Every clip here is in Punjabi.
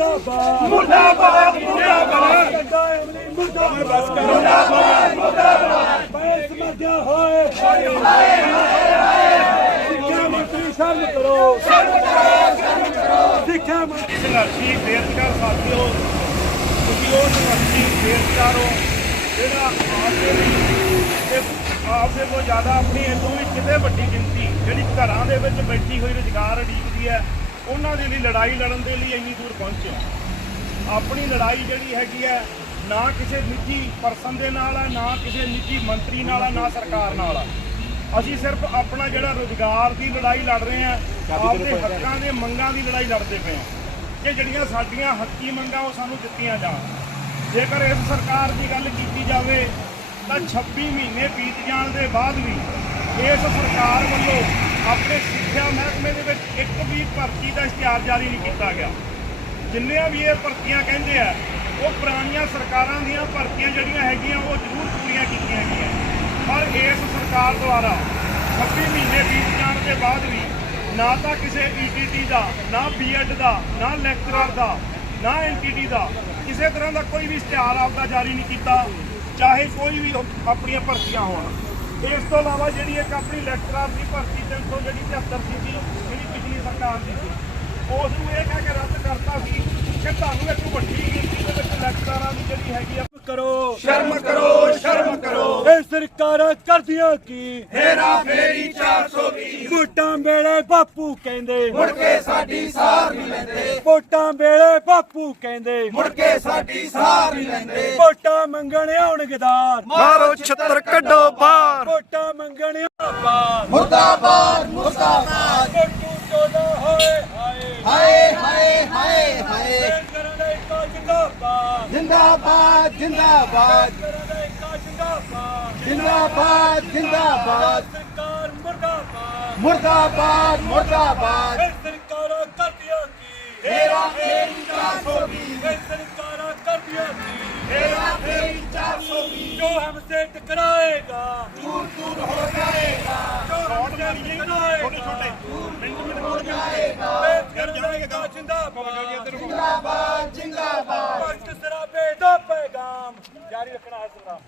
ਮੁਰਦਾਬਾਦ। ਮੁਰਦਾਬਾਦ ਮੁਰਦਾਬਾਦ। ਕੰਡਾ ਅਮਲੀ ਮੁਰਦਾਬਾਦ। ਬਸ ਕਰੋ ਮੁਰਦਾਬਾਦ ਮੁਰਦਾਬਾਦ ਬੈਸ ਮਰਦਿਆ ਹੋਏ ਹਾਏ ਹਾਏ ਹਾਏ ਸਿੱਖਿਆ ਮੰਤਰੀ ਸ਼ਰਮ ਕਰੋ ਸ਼ਰਮ ਕਰੋ ਸ਼ਰਮ ਕਰੋ ਸਿੱਖਿਆ ਮੰਤਰੀ ਸੰਘਰਸ਼ੀ ਬੇਰੁਜ਼ਗਾਰ ਸਾਥੀਓ ਤੁਸੀਂ ਉਹ ਸੰਘਰਸ਼ੀ ਬੇਰੁਜ਼ਗਾਰ ਹੋ ਜਿਹੜਾ ਆਪਦੇ ਲਈ ਤੇ ਆਪਦੇ ਤੋਂ ਜ਼ਿਆਦਾ ਆਪਣੀ ਇਦੋਂ ਵੀ ਕਿਤੇ ਵੱਡੀ ਗਿਣਤੀ ਜਿਹੜੀ ਘਰਾਂ ਦੇ ਵਿੱਚ ਬੈਠੀ ਹੋਈ ਰੁਜ਼ਗਾਰ ਉਡੀਕਦੀ ਹੈ ਉਹਨਾਂ ਦੇ ਲਈ ਲੜਾਈ ਲੜਨ ਦੇ ਲਈ ਇੰਨੀ ਦੂਰ ਪਹੁੰਚੇ ਹੋ। ਆਪਣੀ ਲੜਾਈ ਜਿਹੜੀ ਹੈਗੀ ਹੈ ਨਾ ਕਿਸੇ ਨਿੱਜੀ ਪਰਸਨ ਦੇ ਨਾਲ ਹੈ ਨਾ ਕਿਸੇ ਨਿੱਜੀ ਮੰਤਰੀ ਨਾਲ ਹੈ ਨਾ ਸਰਕਾਰ ਨਾਲ ਹੈ ਅਸੀਂ ਸਿਰਫ ਆਪਣਾ ਜਿਹੜਾ ਰੋਜ਼ਗਾਰ ਦੀ ਲੜਾਈ ਲੜ ਰਹੇ ਹਾਂ ਆਪਦੇ ਹੱਕਾਂ ਦੇ ਮੰਗਾਂ ਦੀ ਲੜਾਈ ਲੜਦੇ ਪਏ ਹਾਂ। ਕਿ ਜਿਹੜੀਆਂ ਸਾਡੀਆਂ ਹੱਕੀ ਮੰਗਾਂ ਉਹ ਸਾਨੂੰ ਦਿੱਤੀਆਂ ਜਾਣ। ਜੇਕਰ ਇਸ ਸਰਕਾਰ ਦੀ ਗੱਲ ਕੀਤੀ ਜਾਵੇ ਤਾਂ 26 ਮਹੀਨੇ ਬੀਤ ਜਾਣ ਦੇ ਬਾਅਦ ਵੀ ਇਸ ਸਰਕਾਰ ਵੱਲੋਂ ਆਪਣੇ ਸਿੱਖਿਆ ਮਹਿਕਮੇ ਦੇ ਵਿੱਚ ਇੱਕ ਵੀ ਭਰਤੀ ਦਾ ਇਸ਼ਤਿਹਾਰ ਜਾਰੀ ਨਹੀਂ ਕੀਤਾ ਗਿਆ। ਜਿੰਨੀਆਂ ਵੀ ਇਹ ਭਰਤੀਆਂ ਕਹਿੰਦੇ ਆ, ਉਹ ਪੁਰਾਣੀਆਂ ਸਰਕਾਰਾਂ ਦੀਆਂ ਭਰਤੀਆਂ ਜਿਹੜੀਆਂ ਹੈਗੀਆਂ, ਉਹ ਜ਼ਰੂਰ ਪੂਰੀਆਂ ਕੀਤੀਆਂ ਗਈਆਂ। ਪਰ ਇਸ ਸਰਕਾਰ ਦੁਆਰਾ 26 ਮਹੀਨੇ ਬੀਤ ਜਾਣ ਦੇ ਬਾਅਦ ਵੀ ਨਾ ਤਾਂ ਕਿਸੇ ਈਟੀਟੀ ਦਾ, ਨਾ ਬੀਐਡ ਦਾ, ਨਾ ਲੈਕਚਰਰ ਦਾ, ਨਾ ਐਨਟੀਟੀ ਦਾ ਕਿਸੇ ਤਰ੍ਹਾਂ ਦਾ ਕੋਈ ਵੀ ਇਸ਼ਤਿਹਾਰ ਆਪਦਾ ਜਾਰੀ ਨਹੀਂ ਕੀਤਾ, ਚਾਹੇ ਕੋਈ ਵੀ ਆਪਣੀਆਂ ਭਰਤੀਆਂ ਹੋਣ। ਇਸ ਤੋਂ ਇਲਾਵਾ ਜਿਹੜੀ ਇੱਕ ਆਪਣੀ ਲੈਕਚਰਾਰ ਦੀ ਭਰਤੀ 300 ਜਿਹੜੀ 73 ਸੀ ਜੀ, ਜਿਹੜੀ ਪਿਛਲੀ ਸਰਕਾਰ ਦੀ ਸੀ ਉਸ ਨੂੰ ਇਹ ਕਹਿ ਕੇ ਰੱਦ ਕਰਤਾ ਸੀ ਕਿ ਤੁਹਾਨੂੰ ਇੱਕ ਵੱਡੀ ਗਿਣਤੀ ਦੇ ਵਿੱਚ ਲੈਕਚਰਾਰਾਂ ਦੀ ਜਿਹੜੀ ਹੈਗੀ ਆ ਕਰੋ। ਸ਼ਰਮ ਕਰੋ ਸ਼ਰਮ ਕਰੋ। ਇਹ ਸਰਕਾਰਾਂ ਕਰਦੀਆਂ ਕੀ? ਹੇਰਾ ਫੇਰੀ 420 ਵੋਟਾਂ ਵੇਲੇ ਬਾਪੂ ਕਹਿੰਦੇ। ਮੁੜ ਕੇ ਸਾਡੀ ਸਾਰ ਨਹੀਂ ਲੈਂਦੇ। ਵੋਟਾਂ ਵੇਲੇ ਬਾਪੂ ਕਹਿੰਦੇ। ਮੁੜ ਕੇ ਸਾਡੀ ਸਾਰ ਨਹੀਂ ਲੈਂਦੇ। ਵੋਟਾਂ ਮੰਗਣ ਆਉਣ ਗਦਾਰ ਮਾਰੋ ਛੱਤਰ ਕੱਢੋ ਬਾਹਰ। ਵੋਟਾਂ ਮੰਗਣ ਆਉਣ ਮੁਰਦਾਬਾਦ ਮੁਰਦਾਬਾਦ। ਹੋਏ ਹਾਏ ਹਾਏ ਹਾਏ। ਜਿੰਦਾਬਾਦ। ਜਿੰਦਾਬਾਦ ਜਿੰਦਾਬਾਦ। ਜਿੰਦਾਬਾਦ ਜਿੰਦਾਬਾਦ। ਸਰਕਾਰ ਮੁਰਦਾਬਾਦ। ਮੁਰਦਾਬਾਦ ਮੁਰਦਾਬਾਦ। ਸਰਕਾਰਾਂ ਕਰਦੀਆਂ ਕੀ? ਤੇਰਾ ਫੇਰ 420 ਸਰਕਾਰਾਂ ਕਰਦੀਆਂ ਕੀ? ਤੇਰਾ ਫੇਰ 420 ਜੋ ਹਮਸੇ ਟਕਰਾਏਗਾ। ਦੂਰ ਦੂਰ ਜਿੰਦਾਬਾਦ। ਜਿੰਦਾਬਾਦ ਭਗਤ ਸਰਾਬੇ ਦਾ ਪੈਗਾਮ। ਜਾਰੀ ਰੱਖਣਾ ਹੈ ਸੰਗਰਾਮ।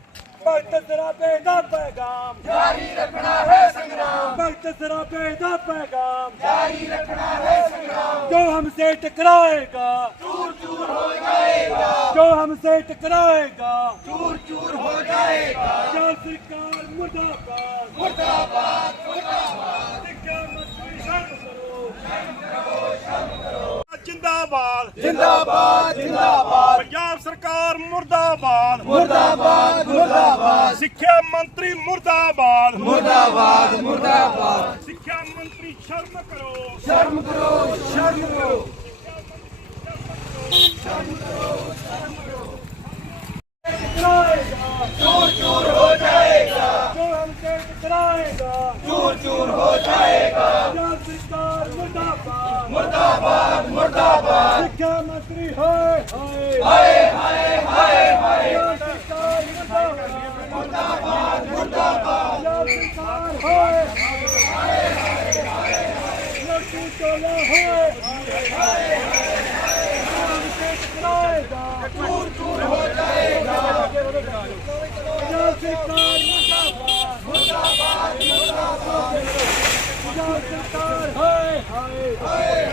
ਭਗਤ ਸਰਾਬੇ ਦਾ ਪੈਗਾਮ। ਜਾਰੀ ਰੱਖਣਾ ਹੈ ਸੰਗਰਾਮ। ਭਗਤ ਸਰਾਬੇ ਦਾ ਪੈਗਾਮ। ਜਾਰੀ ਰੱਖਣਾ ਹੈ ਸੰਗਰਾਮ। ਜੋ ਹਮਸੇ ਟਕਰਾਏਗਾ। ਚੂਰ ਚੂਰ ਹੋ ਜਾਏਗਾ। ਜੋ ਹਮਸੇ ਟਕਰਾਏਗਾ। ਚੂਰ ਚੂਰ ਹੋ ਜਾਏਗਾ। ਜਾਂ ਸਰਕਾਰ ਮੁਰਦਾਬਾਦ। ਮੁਰਦਾਬਾਦ। जिंदाबाद। जिंदाबाद जिंदाबाद। पंजाब सरकार मुर्दाबाद। मुर्दाबाद मुर्दाबाद। शिक्षा मंत्री मुर्दाबाद। मुर्दाबाद मुर्दाबाद। शिक्षा मंत्री शर्म करो। शर्म करो शर्म करो। शर्म करो। शर्म करो चूर चूर हो जाएगा। जो हमसे चूर चूर हो जाएगा। ਮੁਰਦਾਬਾਦ। ਸਿੱਖਿਆ ਮੰਤਰੀ ਹਾਏ ਹਾਏ। ਹਾਏ ਹਾਏ ਹਾਏ ਹਾਏ। ਸਰਕਾਰ ਮੁਰਦਾਬਾਦ ਮੁਰਦਾਬਾਦ। ਮੁਰਦਾਬਾਦ ਸਰਕਾਰ ਹਾਏ ਹਾਏ ਹਾਏ ਹਾਏ। ਲੋਕੀ ਚੋਲਾ ਹਾਏ ਹਾਏ ਹਾਏ ਚੂਰ ਚੂਰ ਹੋ ਜਾਏਗਾ ਪੰਜਾਬ ਸਰਕਾਰ ਮੁਰਦਾਬਾਦ ਮੁਰਦਾਬਾਦ ਮੁਰਦਾਬਾਦ ਪੰਜਾਬ ਸਰਕਾਰ ਹਾਏ ਹਾਏ ਹਾਏ।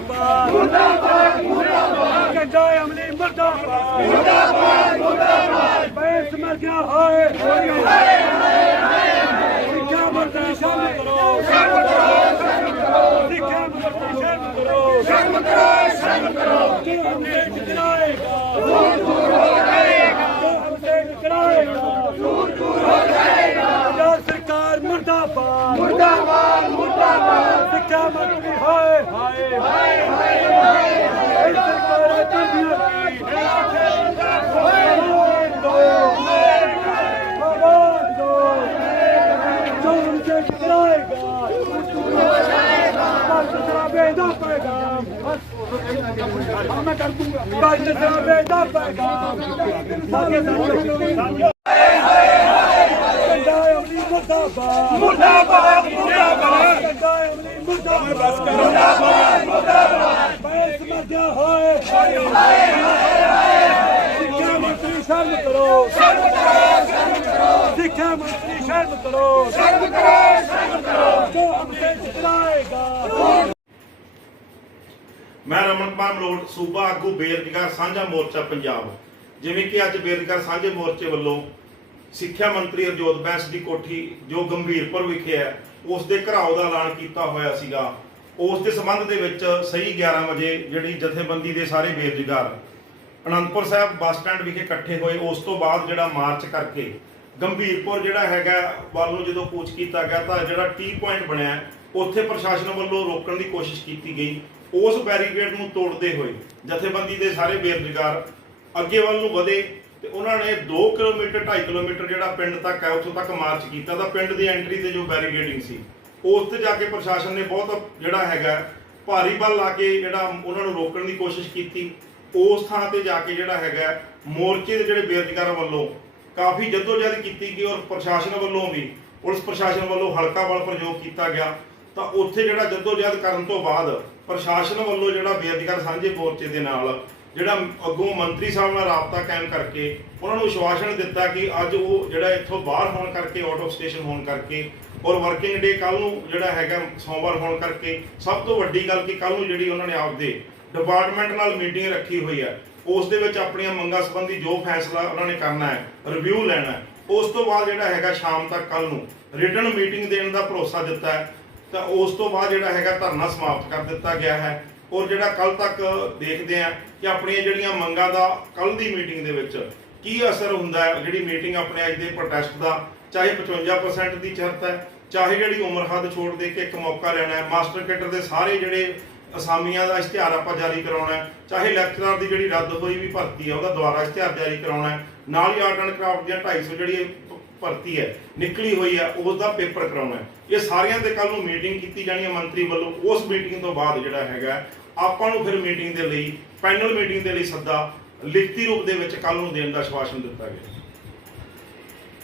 ਮੁਰਦਾਬਾਦ। ਮੁਰਦਾਬਾਦ ਮੁਰਦਾਬਾਦ। ਕੰਡਾ ਅਮਲੀ ਮੁਰਦਾਬਾਦ। ਮੁਰਦਾਬਾਦ ਮੁਰਦਾਬਾਦ। ਬੈਸ ਮਰ ਗਿਆ ਹੋਏ ਹਾਏ ਹਾਏ ਹਾਏ। ਸਿੱਖਿਆ ਮੰਤਰੀ ਸ਼ਰਮ ਕਰੋ। ਸ਼ਰਮ ਕਰੋ ਸਿੱਖਿਆ ਮੰਤਰੀ ਸ਼ਰਮ ਕਰੋ। ਸ਼ਰਮ ਕਰੋ ਸ਼ਰਮ ਕਰੋ। ਕਿ ਹਮੇ ਟਕਰਾਏਗਾ ਦੂਰ ਦੂਰ ਹੋ ਜਾਏਗਾ। ਜੋ ਹਮਸੇ ਟਕਰਾਏਗਾ ਦੂਰ ਦੂਰ ਹੋ ਜਾਏਗਾ। ਜਾਂ ਸਰਕਾਰ ਮੁਰਦਾਬਾਦ। ਮੁਰਦਾਬਾਦ ਮੁਰਦਾਬਾਦ। ਸਿੱਖਿਆ ਮੰਤਰੀ ਹਾਏ ਹਾਏ। ਹਾਂ ਮੈਂ ਕਰ ਦੂੰਗਾ ਬਾਜ ਸਾਹਿਬ ਬੇਟਾ ਪੈਗਾ ਮੁਰਦਾਬਾਦ ਮੁਰਦਾਬਾਦ ਮੁਰਦਾਬਾਦ ਮੁਰਦਾਬਾਦ ਮੁਰਦਾਬਾਦ ਮੁਰਦਾਬਾਦ ਬੈਸ ਮਧਿਆ ਹੋਏ ਹਾਏ ਹਾਏ ਸਿੱਖਿਆ ਮੰਤਰੀ ਸ਼ਰਮ ਕਰੋ ਸ਼ਰਮ ਕਰੋ ਸ਼ਰਮ ਕਰੋ ਸਿੱਖਿਆ ਮੰਤਰੀ ਸ਼ਰਮ ਕਰੋ ਸ਼ਰਮ ਕਰੋ ਸ਼ਰਮ ਕਰੋ ਜੋ ਹਮਸੇ ਚਲਾਏਗਾ ਮੈਂ ਰਮਨਪਾਲ ਮਲੋਟ, ਸੂਬਾ ਆਗੂ ਬੇਰੁਜ਼ਗਾਰ ਸਾਂਝਾ ਮੋਰਚਾ ਪੰਜਾਬ। ਜਿਵੇਂ ਕਿ ਅੱਜ ਬੇਰੁਜ਼ਗਾਰ ਸਾਂਝੇ ਮੋਰਚੇ ਵੱਲੋਂ ਸਿੱਖਿਆ ਮੰਤਰੀ ਅਰਜੋਤ ਬੈਂਸ ਦੀ ਕੋਠੀ, ਜੋ ਗੰਭੀਰਪੁਰ ਵਿਖੇ ਹੈ, ਉਸ ਦੇ ਘਰਾਓ ਦਾ ਐਲਾਨ ਕੀਤਾ ਹੋਇਆ ਸੀਗਾ। ਉਸ ਦੇ ਸੰਬੰਧ ਦੇ ਵਿੱਚ ਸਹੀ 11 ਵਜੇ ਜਿਹੜੀ ਜਥੇਬੰਦੀ ਦੇ ਸਾਰੇ ਬੇਰੁਜ਼ਗਾਰ ਅਨੰਦਪੁਰ ਸਾਹਿਬ ਬੱਸ ਸਟੈਂਡ ਵਿਖੇ ਇਕੱਠੇ ਹੋਏ, ਉਸ ਤੋਂ ਬਾਅਦ ਜਿਹੜਾ ਮਾਰਚ ਕਰਕੇ ਗੰਭੀਰਪੁਰ ਜਿਹੜਾ ਹੈਗਾ, ਵੱਲੋਂ ਜਦੋਂ ਕੂਚ ਕੀਤਾ ਗਿਆ ਤਾਂ ਜਿਹੜਾ ਟੀ ਪੁਆਇੰਟ ਬਣਿਆ, ਉੱਥੇ ਪ੍ਰਸ਼ਾਸਨ ਵੱਲੋਂ ਰੋਕਣ ਦੀ ਕੋਸ਼ਿਸ਼ ਕੀਤੀ ਗਈ। ਉਸ ਬੈਰੀਕੇਡ ਨੂੰ ਤੋੜਦੇ ਹੋਏ ਜਥੇਬੰਦੀ ਦੇ ਸਾਰੇ ਬੇਰੁਜ਼ਗਾਰ ਅੱਗੇ ਵੱਲ ਨੂੰ ਵਧੇ ਤੇ ਉਹਨਾਂ ਨੇ 2 ਕਿਲੋਮੀਟਰ 2.5 ਕਿਲੋਮੀਟਰ ਜਿਹੜਾ ਪਿੰਡ ਤੱਕ ਹੈ, ਉੱਥੋਂ ਤੱਕ ਮਾਰਚ ਕੀਤਾ। ਤਾਂ ਪਿੰਡ ਦੀ ਐਂਟਰੀ ਤੇ ਜੋ ਬੈਰੀਕੇਡਿੰਗ ਸੀ, ਉਸ ਤੇ ਜਾ ਕੇ ਪ੍ਰਸ਼ਾਸਨ ਨੇ ਬਹੁਤ ਜਿਹੜਾ ਹੈਗਾ, ਭਾਰੀ ਬਲ ਲਾ ਕੇ ਜਿਹੜਾ ਉਹਨਾਂ ਨੂੰ ਰੋਕਣ ਦੀ ਕੋਸ਼ਿਸ਼ ਕੀਤੀ। ਉਸ ਥਾਂ ਤੇ ਜਾ ਕੇ ਜਿਹੜਾ ਹੈਗਾ, ਮੋਰਚੇ ਦੇ ਜਿਹੜੇ ਬੇਰੁਜ਼ਗਾਰਾਂ ਵੱਲੋਂ ਕਾਫੀ ਜਦੋਜਹਿਦ ਕੀਤੀ ਗਈ ਔਰ ਪ੍ਰਸ਼ਾਸਨ ਵੱਲੋਂ ਵੀ, ਪੁਲਿਸ ਪ੍ਰਸ਼ਾਸਨ ਵੱਲੋਂ ਹਲਕਾ ਬਲ ਪ੍ਰਯੋਗ ਕੀਤਾ ਗਿਆ। ਤਾਂ ਉੱਥੇ ਜਿਹੜਾ ਜਦੋਜਹਿਦ ਕਰਨ ਤੋਂ ਬਾਅਦ ਪ੍ਰਸ਼ਾਸਨ ਵੱਲੋਂ ਜਿਹੜਾ ਬੇਅਧਿਕਾਰ ਸਾਂਝੇ ਮੋਰਚੇ ਦੇ ਨਾਲ ਜਿਹੜਾ ਅੱਗੋਂ ਮੰਤਰੀ ਸਾਹਿਬ ਨਾਲ ਰਾਬਤਾ ਕਾਇਮ ਕਰਕੇ ਉਹਨਾਂ ਨੂੰ ਵਿਸ਼ਵਾਸਨ ਦਿੱਤਾ ਕਿ ਅੱਜ ਉਹ ਜਿਹੜਾ ਇੱਥੋਂ ਬਾਹਰ ਹੋਣ ਕਰਕੇ ਆਊਟ ਆਫ ਸਟੇਸ਼ਨ ਹੋਣ ਕਰਕੇ ਔਰ ਵਰਕਿੰਗ ਡੇ ਕੱਲ ਨੂੰ ਜਿਹੜਾ ਹੈਗਾ ਸੋਮਵਾਰ ਹੋਣ ਕਰਕੇ ਸਭ ਤੋਂ ਵੱਡੀ ਗੱਲ ਕਿ ਕੱਲ ਨੂੰ ਜਿਹੜੀ ਉਹਨਾਂ ਨੇ ਆਪਦੇ ਡਿਪਾਰਟਮੈਂਟ ਨਾਲ ਮੀਟਿੰਗ ਰੱਖੀ ਹੋਈ ਹੈ, ਉਸ ਦੇ ਵਿੱਚ ਆਪਣੀਆਂ ਮੰਗਾਂ ਸੰਬੰਧੀ ਜੋ ਫੈਸਲਾ ਉਹਨਾਂ ਨੇ ਕਰਨਾ ਹੈ ਰਿਵਿਊ ਲੈਣਾ ਹੈ, ਉਸ ਤੋਂ ਬਾਅਦ ਜਿਹੜਾ ਹੈਗਾ ਸ਼ਾਮ ਤੱਕ ਕੱਲ ਨੂੰ ਰਿਟਰਨ ਮੀਟਿੰਗ ਦੇਣ ਦਾ ਭਰੋਸਾ ਦਿੱਤਾ ਹੈ ਤਾਂ ਉਸ ਤੋਂ ਬਾਅਦ ਜਿਹੜਾ ਹੈਗਾ ਧਰਨਾ ਸਮਾਪਤ ਕਰ ਦਿੱਤਾ ਗਿਆ ਹੈ। ਔਰ ਜਿਹੜਾ ਕੱਲ ਤੱਕ ਦੇਖਦੇ ਆ ਕਿ ਆਪਣੀਆਂ ਜਿਹੜੀਆਂ ਮੰਗਾਂ ਦਾ ਕੱਲ ਦੀ ਮੀਟਿੰਗ ਦੇ ਵਿੱਚ ਕੀ ਅਸਰ ਹੁੰਦਾ ਹੈ, ਜਿਹੜੀ ਮੀਟਿੰਗ ਆਪਣੇ ਅੱਜ ਦੇ ਪ੍ਰੋਟੈਸਟ ਦਾ, ਚਾਹੇ 55% ਦੀ ਸ਼ਰਤ ਹੈ, ਚਾਹੇ ਜਿਹੜੀ ਉਮਰ ਹੱਦ ਛੋੜ ਦੇ ਕੇ ਇੱਕ ਮੌਕਾ ਲੈਣਾ ਹੈ, ਮਾਸਟਰ ਕੇਡਰ ਦੇ ਸਾਰੇ ਜਿਹੜੇ ਅਸਾਮੀਆਂ ਦਾ ਇਸ਼ਤਿਹਾਰ ਆਪਾਂ ਜਾਰੀ ਕਰਾਉਣਾ ਹੈ, ਚਾਹੇ ਲੈਕਚਰਰ ਦੀ ਜਿਹੜੀ ਰੱਦ ਹੋਈ ਵੀ ਭਰਤੀ ਹੈ, ਉਹਦਾ ਦੁਬਾਰਾ ਇਸ਼ਤਿਹਾਰ ਜਾਰੀ ਕਰਾਉਣਾ ਹੈ, ਨਾਲ ਹੀ ਆਰਟ ਐਂਡ ਕਰਾਫਟ ਦੀਆਂ 250 ਜਿਹੜੀ ਭਰਤੀ ਹੈ, ਨਿਕਲੀ ਹੋਈ ਹੈ ਉਸ ਦਾ ਪੇਪਰ ਕਰਾਉਣਾ ਹੈ। ਇਹ ਸਾਰਿਆਂ ਦੇ ਕੱਲ ਨੂੰ ਮੀਟਿੰਗ ਕੀਤੀ ਜਾਣੀ ਹੈ, ਮੰਤਰੀ ਵੱਲੋਂ। ਉਸ ਮੀਟਿੰਗ ਤੋਂ ਬਾਅਦ ਜਿਹੜਾ ਹੈਗਾ, ਆਪਾਂ ਨੂੰ ਫਿਰ ਮੀਟਿੰਗ ਦੇ ਲਈ ਪੈਨਲ ਮੀਟਿੰਗ ਦੇ ਲਈ ਸੱਦਾ ਲਿਖਤੀ ਰੂਪ ਦੇ ਵਿੱਚ ਕੱਲ ਨੂੰ ਦੇਣ ਦਾ ਆਸ਼ਵਾਸਨ ਦਿੱਤਾ ਗਿਆ।